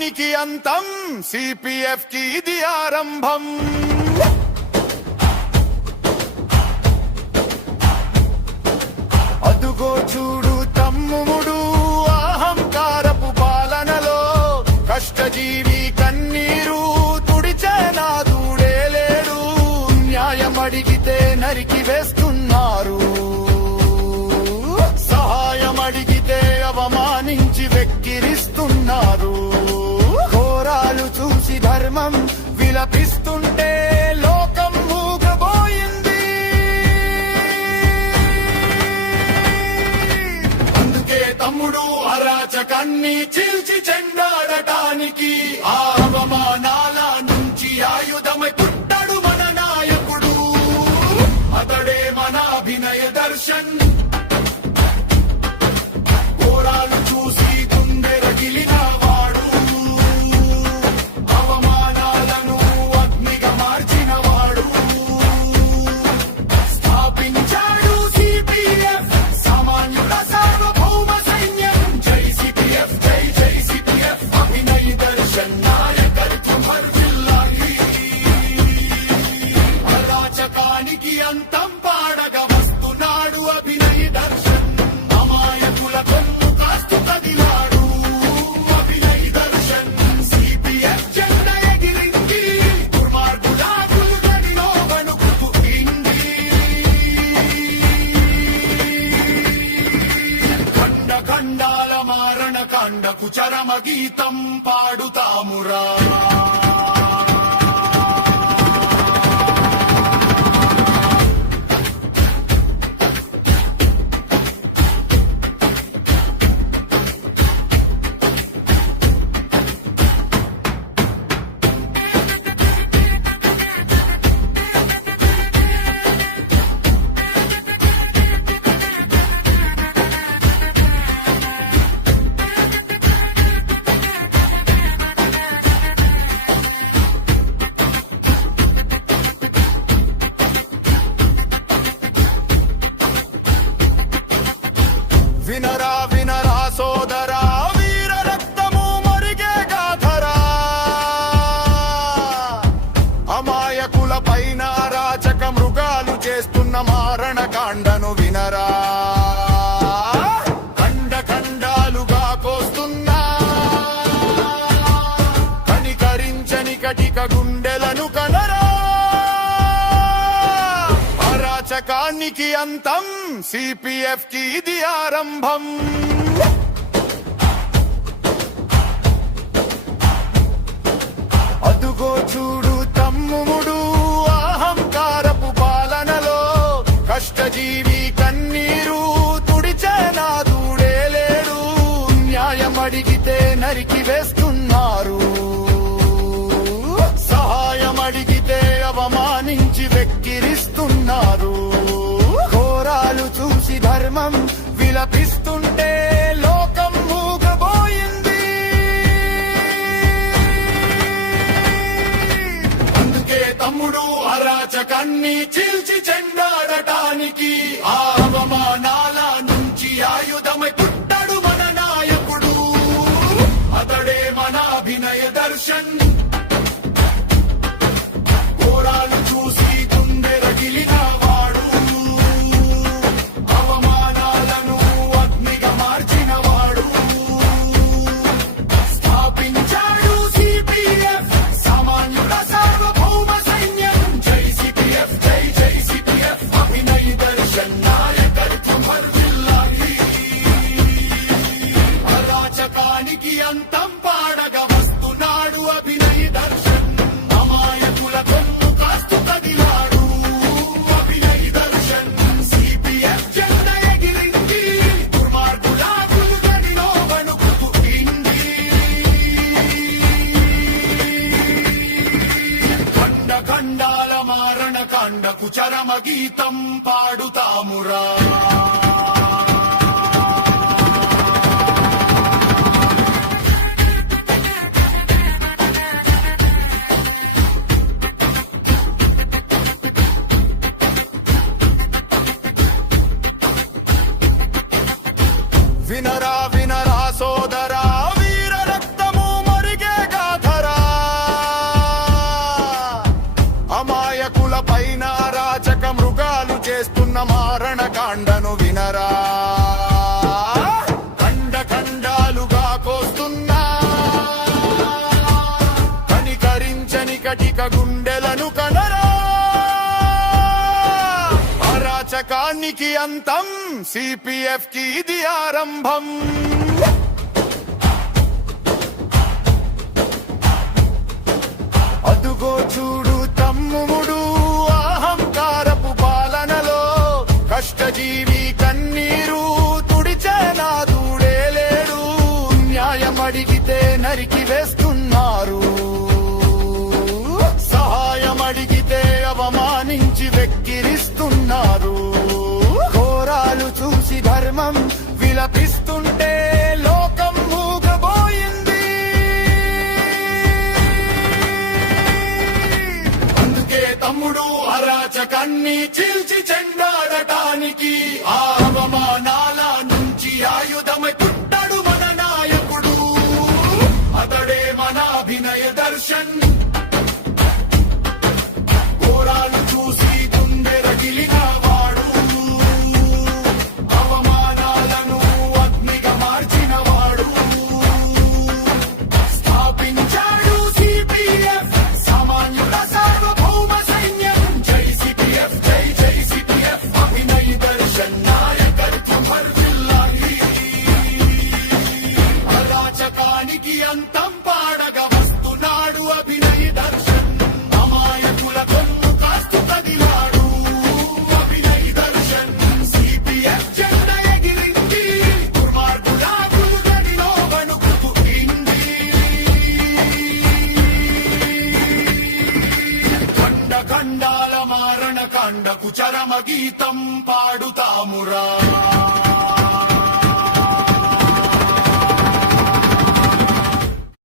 అరాచకానికి అంతం, సిపిఎఫ్ కి ఇది ఆరంభం. అదుగో చూడు తమ్ముడు అహంకారపు పాలనలో కష్టజీవి కన్నీరు తుడిచే నాదుడే లేడు. న్యాయం అడిగితే నరికి వేస్తున్నారు, సహాయం అడిగితే అవమానించి వెక్కిరిస్తున్నారు. ఘోరాలు చూసి ధర్మం విలపిస్తుంటే లోకం మూగబోయింది. అందుకే తమ్ముడు అరాచకాన్ని చీల్చి చెండాడటానికి, ఆ అవమానాల నుంచి ఆయుధమై పుట్టాడు మన నాయకుడు. అతడే మన అభినయ దర్శన్. ఘోరాలు చూసి గుండె రగిలిన వాడు, అవమానాలను అగ్నిగా మార్చిన వాడు. స్థాపించాడు సిపిఎఫ్, సామాన్యుల సార్వభౌమ సైన్యం. జై సిపిఎఫ్, జై జై సిపిఎఫ్, అభినయ్ దర్శన్ నాయకత్వం వర్ధిల్లాలి. అరాచకానికి అంతం పాడగా వస్తున్నాడు అభినయ్ దర్శన్. అమాయకుల కొమ్ము కాస్తు కదిలాడు అభినయ్ దర్శన్. సిపిఎఫ్ జెండా ఎగిరింది, దుర్మార్గుల గులుగడిలో వణుకుతుంది. ఖండ ఖండాల మారణ కాండకు చరమ గీతం పాడుతామురా. వినరా వినరా సోదరా, వీర రక్తము మరిగే గాథరా. అమాయకుల పైన అరాచక మృగాలు చేస్తున్న మారణ కాండను వినరా. ఖండ ఖండాలుగా కోస్తున్నా కనికరించని కటిక గుండెలను కనరా. అరాచకానికి అంతం, సిపిఎఫ్ కి ఇది ఆరంభం. అదుగో చూడు తమ్ముడు అహంకారపు పాలనలో కష్టజీవి కన్నీరు తుడిచే నాదుడే లేడు. న్యాయం అడిగితే నరికి వేస్తున్నారు, సహాయం అడిగితే అవమానించి వెక్కిరిస్తున్నారు. ఘోరాలు చూసి ధర్మం విలపిస్తుంటే లోకం మూగబోయింది. అందుకే తమ్ముడు అరాచకాన్ని చీల్చి చెండాడటానికి, ఆ అవమానాల నుంచి ఆయుధమై పుట్టాడు మన నాయకుడు. అతడే మన అభినయ దర్శన్. ఘోరాలు చూసి గుండె రగిలిన వాడు, అవమానాలను అగ్నిగా మార్చిన వాడు. స్థాపించాడు సిపిఎఫ్, సామాన్యుల సార్వభౌమ సైన్యం. జై సిపిఎఫ్, జై జై సిపిఎఫ్, అభినయ్ దర్శన్ నాయకత్వం వర్ధిల్లాలి. అరాచకానికి అంతం పాడగా వస్తున్నాడు అభినయ్ దర్శన్. అమాయకుల కొమ్ము కాస్తు కదిలాడు అభినయ్ దర్శన్. సిపిఎఫ్ జెండా ఎగిరింది, దుర్మార్గుల గులుగడిలో వణుకుతుంది. ఖండ ఖండాల మారణ కాండకు చరమ గీతం పాడుతామురా. వినరా వినరా సోదరా, వీర రక్తము మరిగే చీకటిక గుండెలను కనరా అరాచకానికి అంతం సిపిఎఫ్ కి ఇది ఆరంభం అదుగో చూడు తమ్ముడు అహంకారపు పాలనలో కష్టజీవి కన్నీరు తుడిచే నాదుడే లేడు న్యాయం అడిగితే నరికి వేస్తున్నారు సహాయం అడిగితే అవమానించి వెక్కిరిస్తున్నారు ఘోరాలు చూసి ధర్మం విలపిస్తుంటే లోకం మూగబోయింది అందుకే తమ్ముడు అరాచకాన్ని చీల్చి చెండాడటానికి ఆ అవమానాల నుంచి ఆయుధమై పుట్టాడు మన నాయకుడు అతడే మన అభినయ దర్శన్ ఘోరాలు చూసి గుండె రగిలిన వాడు అవమానాలను అగ్నిగా మార్చిన వాడు స్థాపించాడు సిపిఎఫ్ సామాన్యుల సార్వభౌమ సైన్యం జై సిపిఎఫ్ జై జై సిపిఎఫ్ అభినయ్ దర్శన్ నాయకత్వం వర్ధిల్లాలి అరాచకానికి అంతం పాడగా వస్తున్నాడు అభినయ్ దర్శన్ అమాయకుల కొమ్ము కాస్తు కదిలాడు అభినయ్ దర్శన్ సిపిఎఫ్ జెండా ఎగిరింది దుర్మార్గుల గురుగడిలో వణుకుతుంది ఖండ ఖండాల మారణ కాండకు చరమ గీతం పాడుతామురా